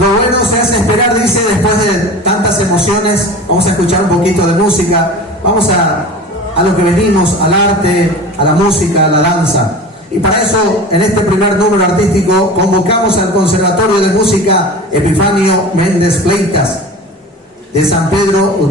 Lo bueno se hace esperar, dice, después de tantas emociones. Vamos a escuchar un poquito de música. Vamos a lo que venimos, al arte, a la música, a la danza. Y para eso, en este primer número artístico, convocamos al Conservatorio de Música Epifanio Méndez Pleitas de San Pedro.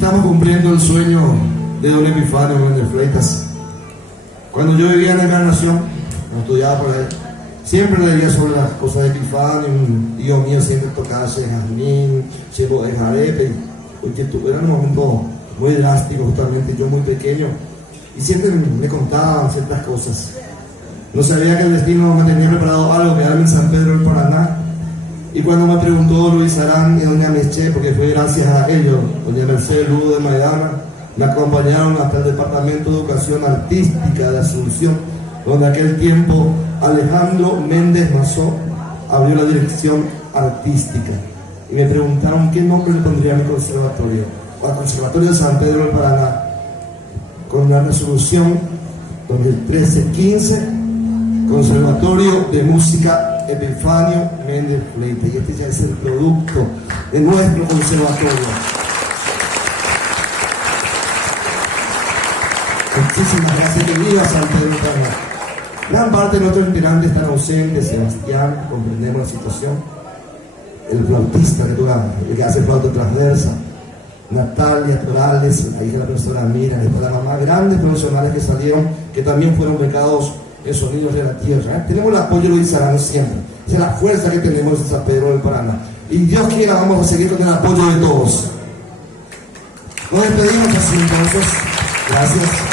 Estamos cumpliendo el sueño de don Epifanio Méndez Fleitas. Cuando yo vivía en la Encarnación, cuando estudiaba por ahí, siempre leía sobre las cosas de Epifanio. Un tío mío siempre tocaba ese jazmín, llevo de jarepe, porque eran un momento muy drástico, justamente yo muy pequeño, y siempre me contaban ciertas cosas. No sabía que el destino me tenía preparado algo, quedarme en San Pedro del Paraná. Y cuando me preguntó Luis Arán y doña Meche, porque fue gracias a ellos, doña Mercedes Lugo de Maidana, me acompañaron hasta el Departamento de Educación Artística de Asunción, donde en aquel tiempo Alejandro Méndez Mazó abrió la dirección artística. Y me preguntaron qué nombre le pondría a mi conservatorio, o al Conservatorio de San Pedro del Paraná, con la resolución 2013-15, Conservatorio de Música Epifanio Méndez Fleitas. Y este ya es el producto de nuestro conservatorio. Muchísimas gracias, que viva San Pedro del Paraná. Gran parte de nuestros integrantes están ausentes. Sebastián, comprendemos la situación. El flautista el que hace flauta transversa. Natalia Torales, la hija de la profesora Mira, la mamá, grandes profesionales que salieron, que también fueron becados en Sonidos de la Tierra. Tenemos el apoyo de Luis Arán siempre. Esa es la fuerza que tenemos en San Pedro del Paraná. Y Dios quiera, vamos a seguir con el apoyo de todos. Nos despedimos así entonces. Gracias.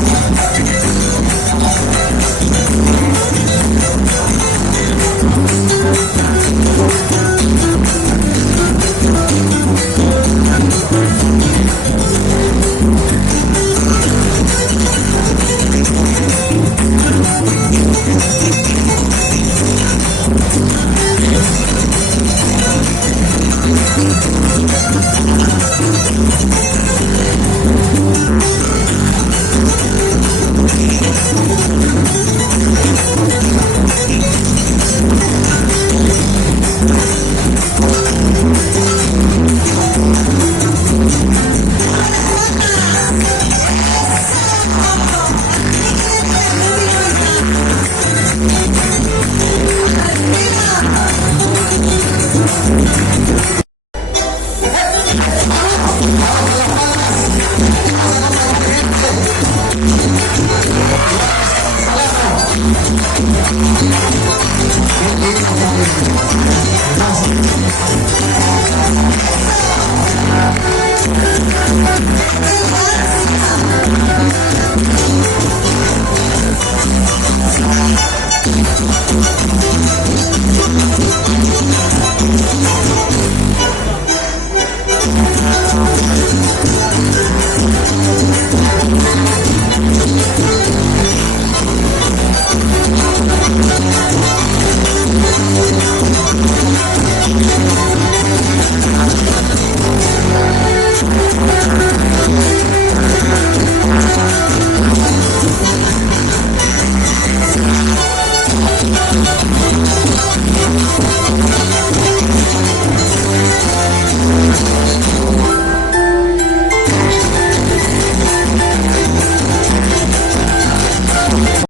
Gracias.